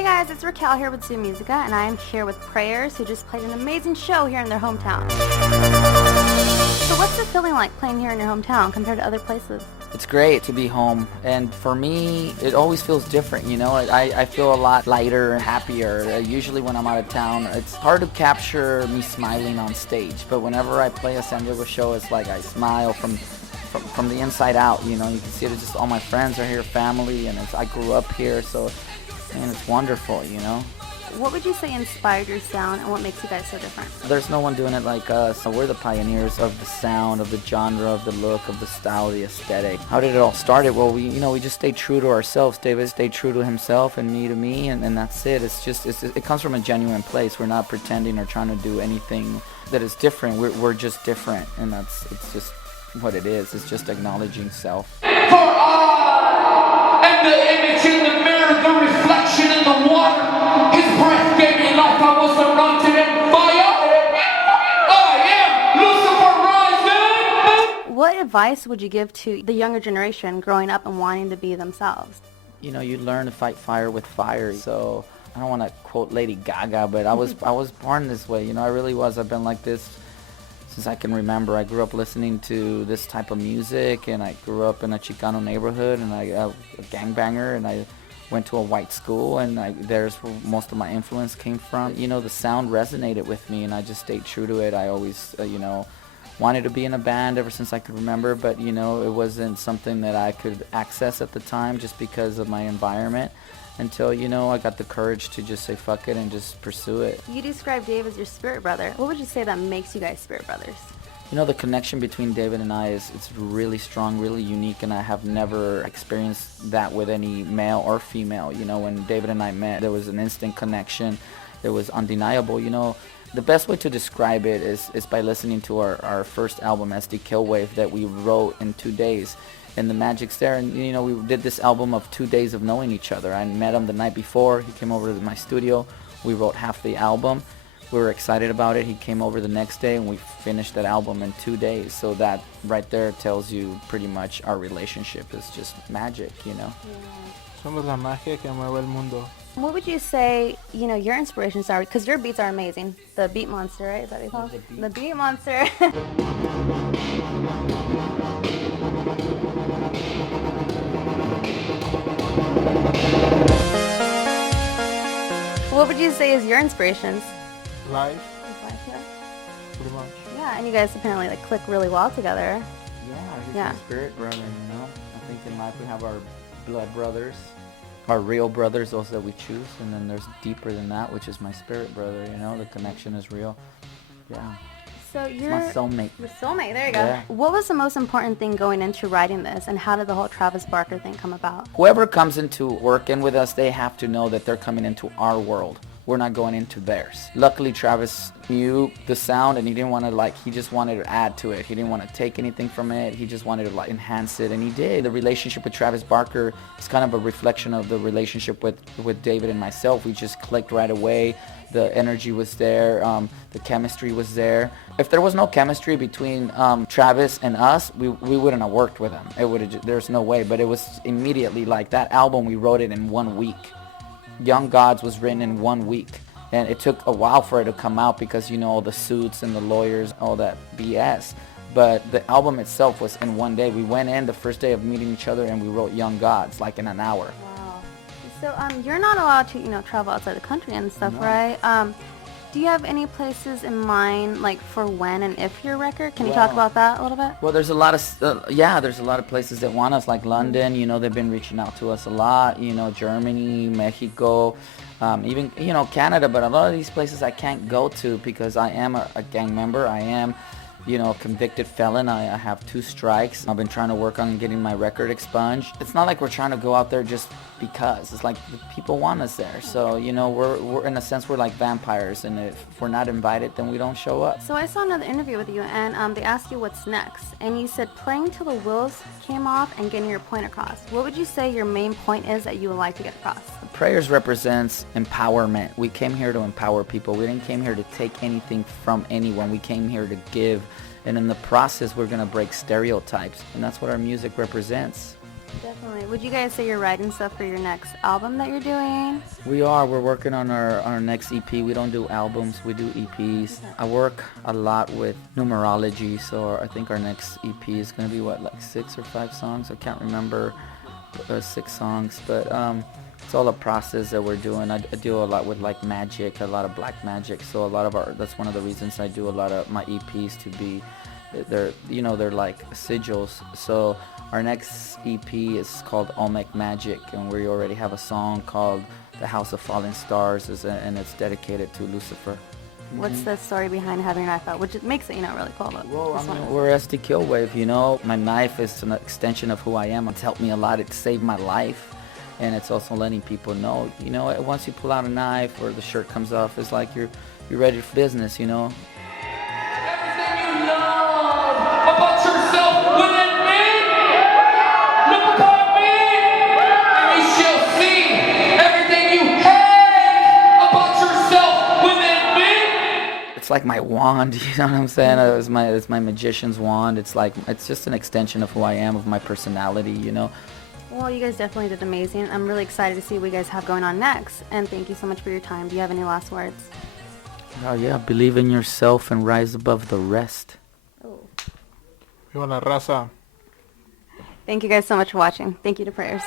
Hey guys, it's Raquel here with Musica, and I am here with Prayers, who just played an amazing show here in their hometown. So what's the feeling like playing here in your hometown compared to other places? It's great to be home, and for me, it always feels different, you know? I feel a lot lighter and happier. Usually when I'm out of town, it's hard to capture me smiling on stage, but whenever I play a San Diego show, it's like I smile from the inside out, you know? You can see it, it's just all my friends are here, family, and I grew up here, so, man, it's wonderful, you know? What would you say inspired your sound, and what makes you guys so different? There's no one doing it like us. We're the pioneers of the sound, of the genre, of the look, of the style, the aesthetic. How did it all start? Well, we just stayed true to ourselves. David stayed true to himself, and me to me, and that's it. It comes from a genuine place. We're not pretending or trying to do anything that is different. We're just different, and it's just what it is. It's just acknowledging self. For I am the image in the mirror, the reflection in the water. His breath gave me life, I was anointed in fire. I am Lucifer rising. What advice would you give to the younger generation growing up and wanting to be themselves? You know, you learn to fight fire with fire. So I don't want to quote Lady Gaga, but I was born this way. You know, I really was. I've been like this since I can remember. I grew up listening to this type of music, and I grew up in a Chicano neighborhood, and I a gangbanger, and I went to a white school, and there's where most of my influence came from. You know, the sound resonated with me, and I just stayed true to it. I always, wanted to be in a band ever since I could remember, but, you know, it wasn't something that I could access at the time just because of my environment until, you know, I got the courage to just say fuck it and just pursue it. You describe Dave as your spirit brother. What would you say that makes you guys spirit brothers? You know, the connection between David and I it's really strong, really unique, and I have never experienced that with any male or female. You know, when David and I met, there was an instant connection. It was undeniable. You know, the best way to describe it is by listening to our first album, SD Killwave, that we wrote in 2 days. And the magic's there, and, you know, we did this album of 2 days of knowing each other. I met him the night before. He came over to my studio. We wrote half the album. We were excited about it. He came over the next day, and we finished that album in 2 days. So that right there tells you pretty much our relationship is just magic, you know? Yeah. Somos la magia que mueve el mundo. What would you say, you know, your inspirations are? Because your beats are amazing. The Beat Monster, right? Is that what you call it? The Beat Monster. What would you say is your inspirations? Life, Yeah. pretty much. Yeah, and you guys apparently like click really well together. Yeah, he's Yeah. my spirit brother, you know? I think in life we have our blood brothers, our real brothers, those that we choose, and then there's deeper than that, which is my spirit brother, you know? The connection is real. Yeah. So you're My soulmate. your soulmate. There you go. Yeah. What was the most important thing going into writing this, and how did the whole Travis Barker thing come about? Whoever comes into working with us, they have to know that they're coming into our world. We're not going into theirs. Luckily, Travis knew the sound, and he didn't want to, he just wanted to add to it. He didn't want to take anything from it. He just wanted to, enhance it, and he did. The relationship with Travis Barker is kind of a reflection of the relationship with David and myself. We just clicked right away. The energy was there. The chemistry was there. If there was no chemistry between Travis and us, we wouldn't have worked with him. There's no way. But it was immediately like that album. We wrote it in 1 week. Young Gods was written in 1 week. And it took a while for it to come out because, you know, all the suits and the lawyers, all that BS. But the album itself was in 1 day. We went in the first day of meeting each other, and we wrote Young Gods, in an hour. Wow. So you're not allowed to, you know, travel outside the country and stuff, No. right? Do you have any places in mind, for when and if your record? Can you talk about that a little bit? Well, there's a lot of places that want us, like London. You know, they've been reaching out to us a lot. You know, Germany, Mexico, even, you know, Canada. But a lot of these places I can't go to because I am a gang member. I am, you know, a convicted felon. I have 2 strikes. I've been trying to work on getting my record expunged. It's not like we're trying to go out there just because. It's like the people want us there. So, you know, we're in a sense, we're like vampires, and if we're not invited, then we don't show up. So I saw another interview with you, and they asked you what's next, and you said playing till the wheels came off and getting your point across. What would you say your main point is that you would like to get across? Prayers represents empowerment. We came here to empower people. We didn't came here to take anything from anyone. We came here to give, and in the process, we're going to break stereotypes, and that's what our music represents. Definitely. Would you guys say you're writing stuff for your next album that you're doing? We're working on our next EP. We don't do albums, we do EPs. Okay. I work a lot with numerology, so I think our next EP is going to be like 6 or 5 songs. I can't remember, 6 songs, but it's all a process that we're doing. I do a lot with like magic, a lot of black magic, so that's one of the reasons I do a lot of my EPs to be, they're like sigils. So our next EP is called Olmec Magic, and we already have a song called The House of Fallen Stars, and it's dedicated to Lucifer. What's the story behind having your knife out? Which makes it, really cool. But Well, this one- we're SD Killwave, My knife is an extension of who I am. It's helped me a lot. It saved my life. And it's also letting people know, once you pull out a knife or the shirt comes off, it's like you're ready for business, Everything you love about yourself within me, look upon me, and you shall see everything you hate about yourself within me. It's like my wand, you know what I'm saying? It's my magician's wand. It's just an extension of who I am, of my personality, Well, you guys definitely did amazing. I'm really excited to see what you guys have going on next. And thank you so much for your time. Do you have any last words? Oh yeah, believe in yourself and rise above the rest. Oh. Viva la raza. Thank you guys so much for watching. Thank you to Prayers.